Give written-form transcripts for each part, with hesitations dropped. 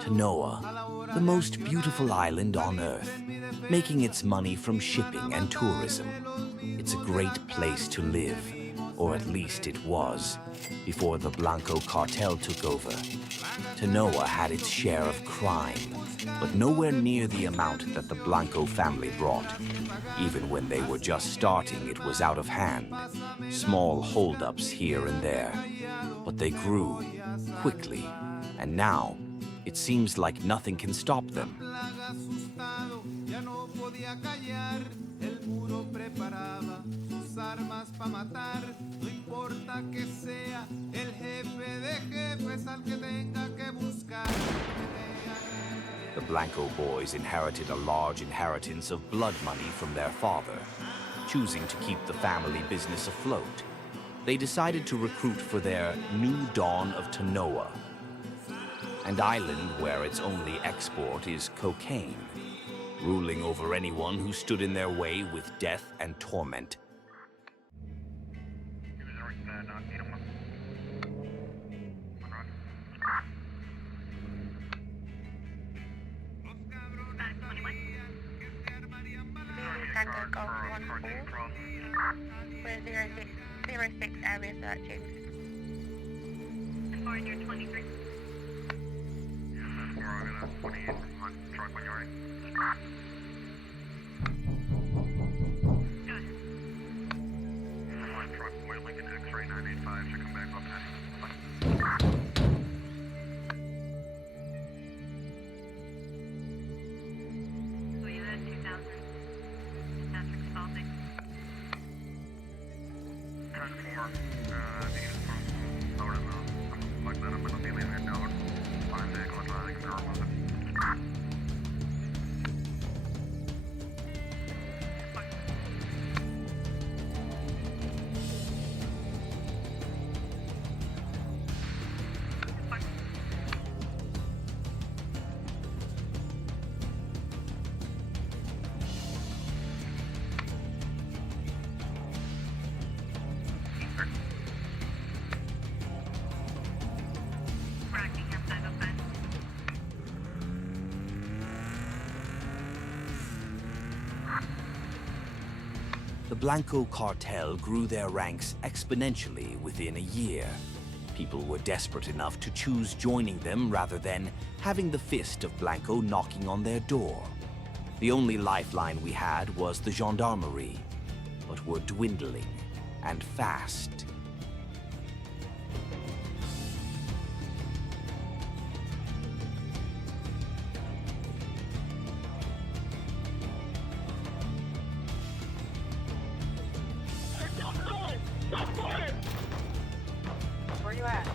Tanoa, the most beautiful island on Earth, making its money from shipping and tourism. It's a great place to live, or at least it was, before the Blanco cartel took over. Tanoa had its share of crime, but nowhere near the amount that the Blanco family brought. Even when they were just starting, it was out of hand. Small holdups here and there. But they grew, quickly, and now, it seems like nothing can stop them. The Blanco boys inherited a large inheritance of blood money from their father. Choosing to keep the family business afloat, they decided to recruit for their new dawn of Tanoa, an island where its only export is cocaine, ruling over anyone who stood in their way with death and torment. Zero 06 area searches. 423. We're on 28 on truck when you're ready. Go ahead. One truck, White Lincoln X-ray 985 should come back up next. So you had 2000. Patrick Spalding. 10-4, needed from lower to the like that, I'm going to be leaving it down. Find the electronic mirror moving. The Blanco cartel grew their ranks exponentially within a year. People were desperate enough to choose joining them rather than having the fist of Blanco knocking on their door. The only lifeline we had was the gendarmerie, but we're dwindling, and fast. Where you at?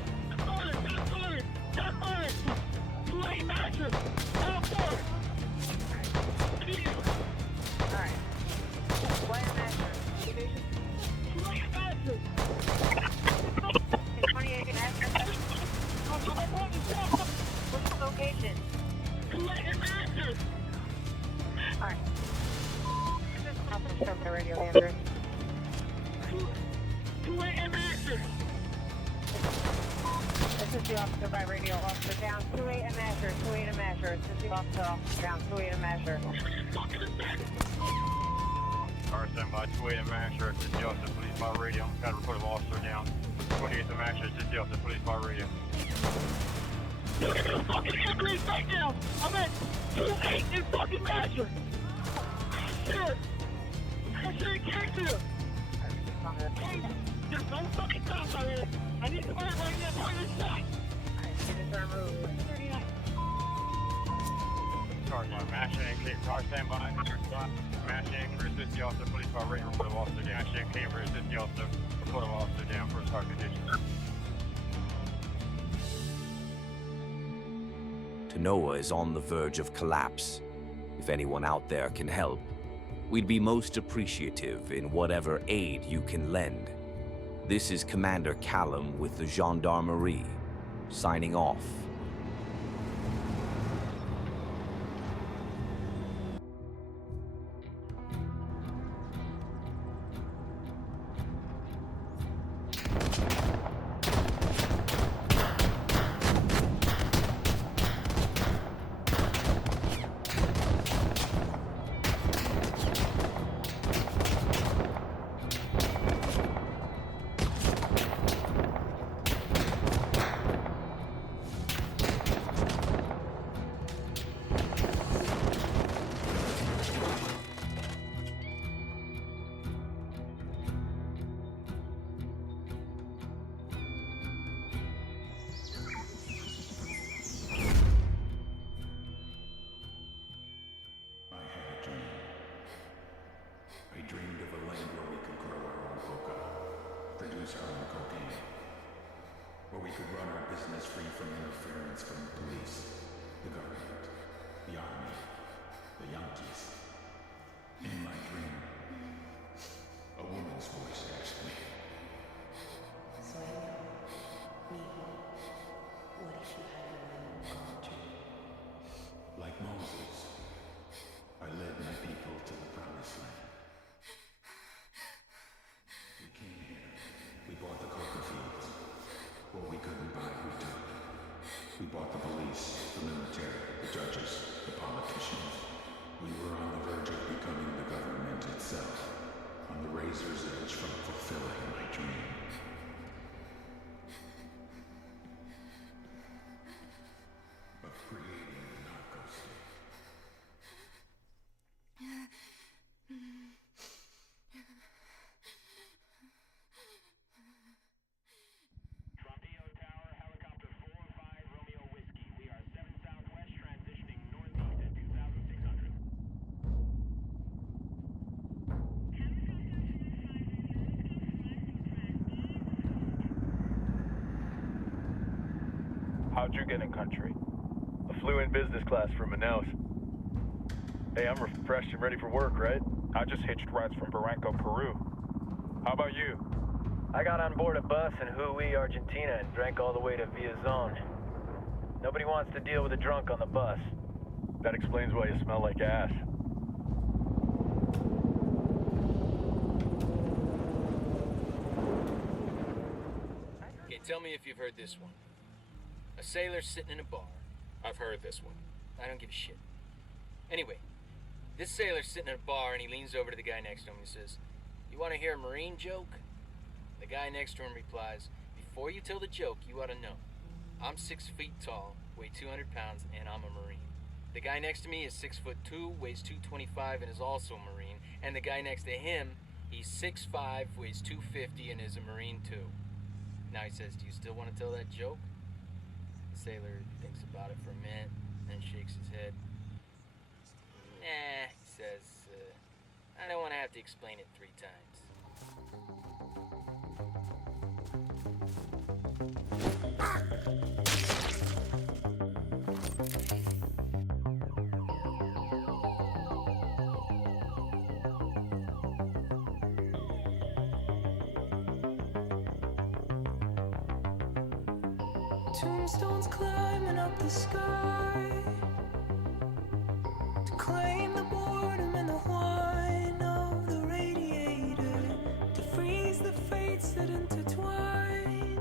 Alright. Player master. Division. 28 and what's the location? Alright. This is Officer from the radio, Andrew. This is the officer by radio, officer down, 28 and measure, 28 and measure. This is the officer down, 28 and measure. Alright, stand by, 28 and measure, this is the officer, police by radio. Got a report of officer down, 28 and measure, this is the officer, police by radio. You're gonna fucking ambulance right now! I'm at 28 and fucking measure! Shit! I should've kicked you! Hey, there's no fucking cops out here! I need to find right now, point this shot! Car line, mashing and Cape, car stand by, mashing and Chris, this is the officer, police by radio, report of officer down, mashing and Cape, this is the officer, report of officer down, first car condition. Tanoa is on the verge of collapse. If anyone out there can help, we'd be most appreciative in whatever aid you can lend. This is Commander Callum with the Gendarmerie, signing off. Here's how on cocaine. Where we could run our business free from interference from the police, the government, the army, the Yankees. In my dream, a woman's voice asked me, Sueño, mijo, what if you had your own country? like Moses, I led my people to the promised land. We came here, we bought the coca fields. What we couldn't buy, we took. We bought the police, the military, the judges, the politicians. We were on the verge of becoming the government itself, on the razor's edge from fulfilling my dream. Of creating a narco state. Frontier Tower, helicopter 4-5 Romeo Whiskey. We are 7 southwest, transitioning northeast at 2,600. How'd you get in country? I flew in business class from Manaus. Hey, I'm refreshed and ready for work, right? I just hitched rides from Barranco, Peru. How about you? I got on board a bus in Hui, Argentina, and drank all the way to Villazon. Nobody wants to deal with a drunk on the bus. That explains why you smell like ass. Okay, tell me if you've heard this one. A sailor sitting in a bar. I've heard this one. I don't give a shit. Anyway, this sailor's sitting in a bar and he leans over to the guy next to him and says, "You want to hear a Marine joke?" The guy next to him replies, "Before you tell the joke, you ought to know. I'm 6 feet tall, weigh 200 pounds, and I'm a Marine. The guy next to me is 6'2", weighs 225, and is also a Marine. And the guy next to him, he's 6'5", weighs 250, and is a Marine too." Now he says, "Do you still want to tell that joke?" The sailor thinks about it for a minute, then shakes his head. "Nah," he says, "I don't want to have to explain it 3 times." Tombstones climbing up the sky to claim the boredom and the whine of the radiator, to freeze the fates that intertwine,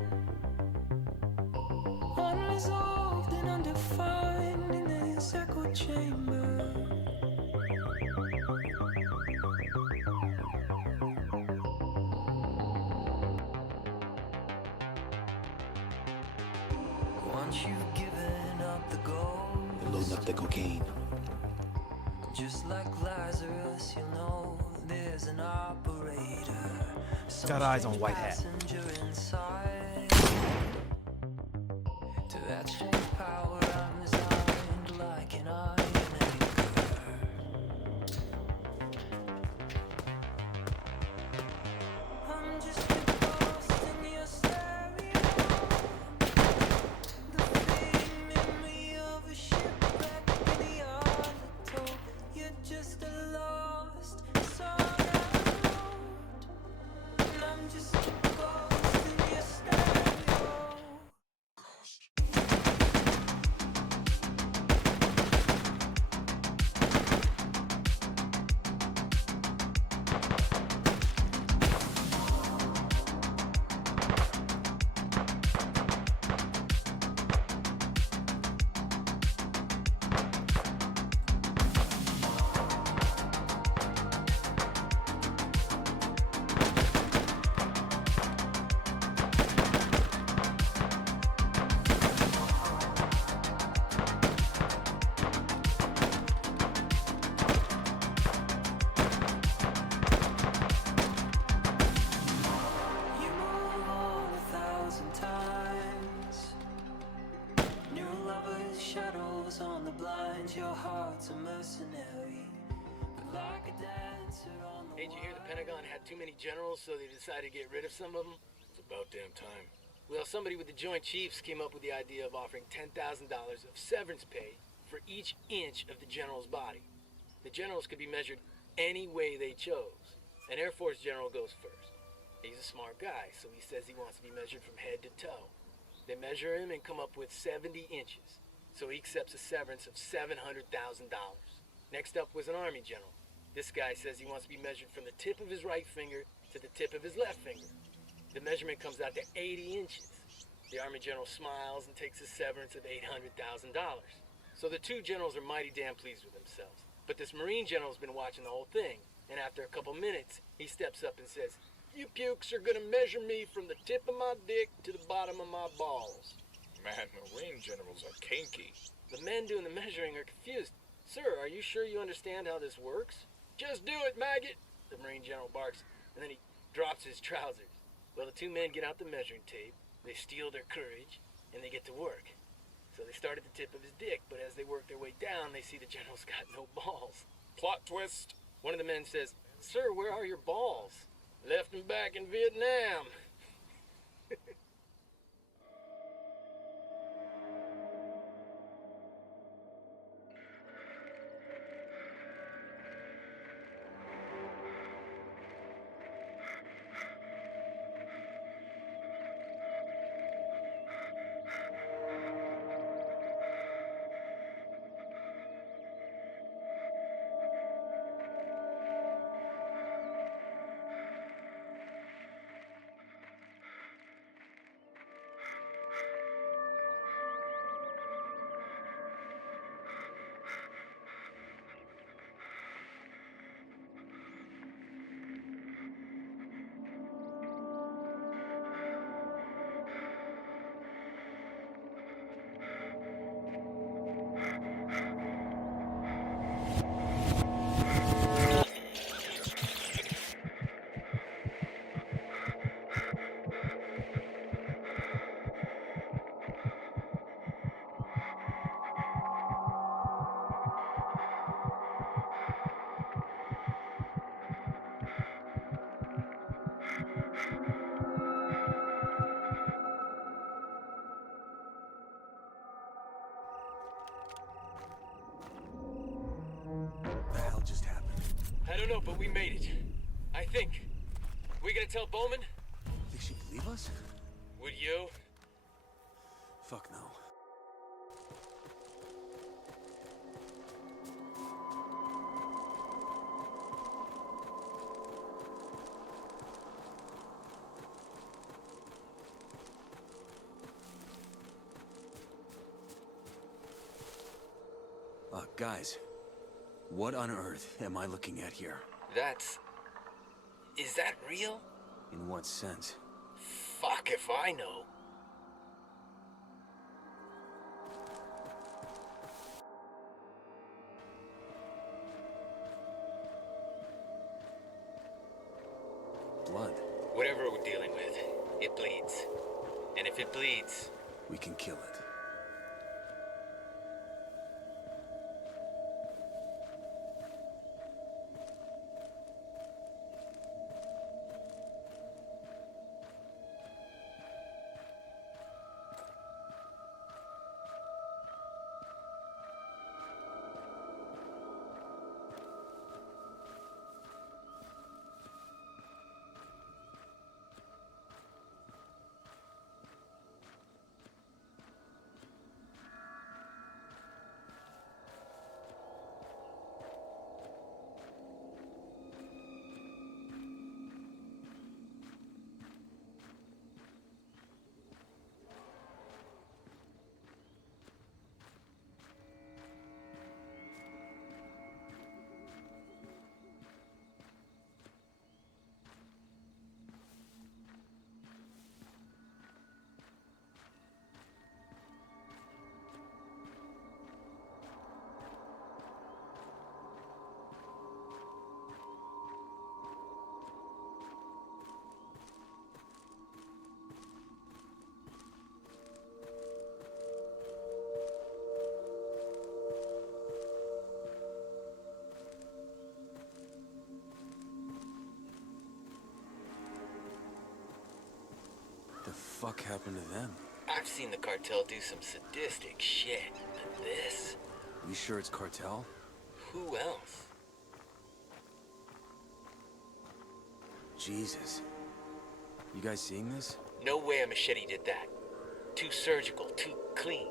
unresolved and undefined in this echo chamber. Once you've given up the gold, They're loading up the cocaine. just like Lazarus, you know there's an operator. Got eyes on White Hat. Passenger inside. To that strange power I'm designed like an iron anchor. I'm just a ghost in your stereo. The fading memory of a shipwreck in the undertow. You're just a lost soul out. And I'm just a ghost in your stereo. You move on 1,000 times. New lovers, shadows on the blinds. Your heart's a mercenary, but like a dancer on the Hey, did you hear the Pentagon had too many generals, so they decided to get rid of some of them? So About damn time. Well, somebody with the Joint Chiefs came up with the idea of offering $10,000 of severance pay for each inch of the general's body. The generals could be measured any way they chose. An Air Force general goes first. He's a smart guy, so he says he wants to be measured from head to toe. They measure him and come up with 70 inches, so he accepts a severance of $700,000. Next up was an Army general. This guy says he wants to be measured from the tip of his right finger to the tip of his left finger. The measurement comes out to 80 inches. The Army general smiles and takes a severance of $800,000. So the two generals are mighty damn pleased with themselves. But this Marine general's been watching the whole thing, and after a couple minutes, he steps up and says, "You pukes are gonna measure me from the tip of my dick to the bottom of my balls." Man, Marine generals are kinky. The men doing the measuring are confused. "Sir, are you sure you understand how this works?" "Just do it, maggot," the Marine general barks, and then he drops his trousers. Well, the two men get out the measuring tape, they steel their courage, and they get to work. So they start at the tip of his dick, but as they work their way down, they see the general's got no balls. Plot twist. One of the men says, "Sir, where are your balls?" "Left them back in Vietnam." What the hell just happened? I don't know, but we made it. I think. We gonna tell Bowman? Think she'd believe us? Would you? Fuck no. Guys, what on earth am I looking at here? Is that real? In what sense? Fuck if I know. Blood. Whatever we're dealing with, it bleeds. And if it bleeds, We can kill it. fuck happened to them? I've seen the cartel do some sadistic shit, but this? You sure it's cartel? Who else? Jesus. You guys seeing this? No way a machete did that. Too surgical, too clean.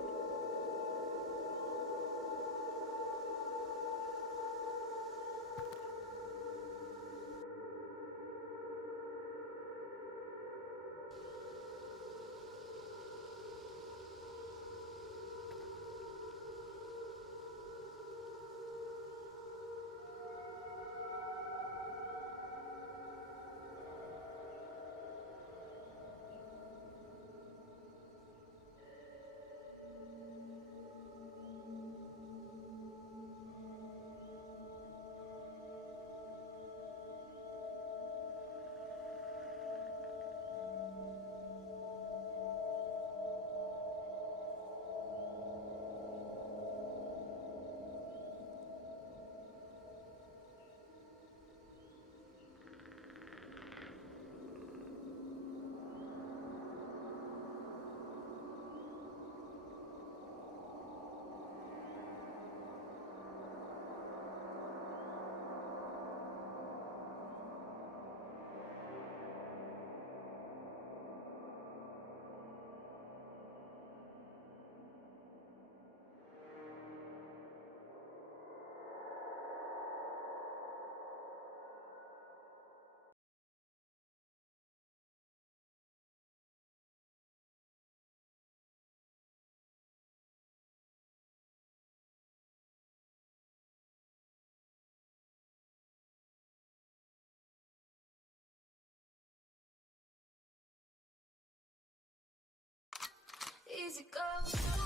Easy go.